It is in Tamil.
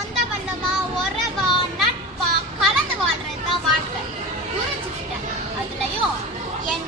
சொந்த பந்தமா உறவா நட்பா கலந்து வாழ்றது வாழ்க்கை. புரிஞ்சுக்கிட்டேன்? அதுலயும் என்